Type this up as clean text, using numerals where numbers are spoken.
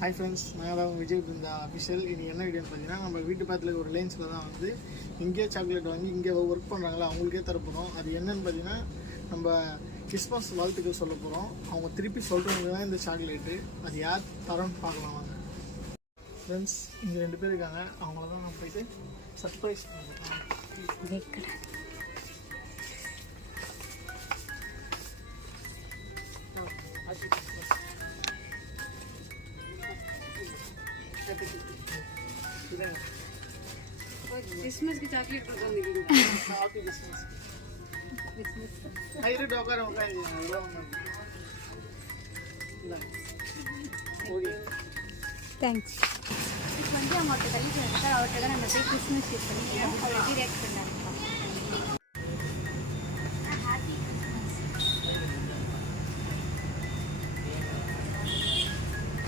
Hi friends, நான் தான் Vijay Brinda official. இனி என்ன வீடியோன்னு பார்த்தீங்கன்னா, நம்ம வீட்டு பக்கத்தில் ஒரு லைன்ஸில் தான் வந்து இங்கேயே சாக்லேட் வாங்கி இங்கே ஒர்க் பண்ணுறாங்களா அவங்களுக்கே தரப்போகிறோம். அது என்னன்னு பார்த்தீங்கன்னா, நம்ம கிறிஸ்மஸ் வாழ்த்துக்கள் சொல்ல போகிறோம். அவங்க திருப்பி சொல்கிறவங்க தான் இந்த சாக்லேட்டு. அது யார் தரோன்னு பார்க்கலாம் வாங்க ஃப்ரெண்ட்ஸ். இங்கே 2 பேர் இருக்காங்க, அவங்கள தான் நான் போயிட்டு சர்ப்ரைஸ் பண்ணுறேன். क्रिसमस की चॉकलेट प्रोग्राम मिलेगा हैप्पी क्रिसमस ஐரு டோக்கர் உட்காருங்க ஓகே தேங்க்ஸ். இப்போ வந்து அவங்க கழிச்சு எடுத்தால் அவர்கிட்ட தான் நம்ம போய் கிறிஸ்மஸ் ஷீட் பண்ணிக்கிறோம். அவர் எப்படி ரியாக்ட் பண்ணாரு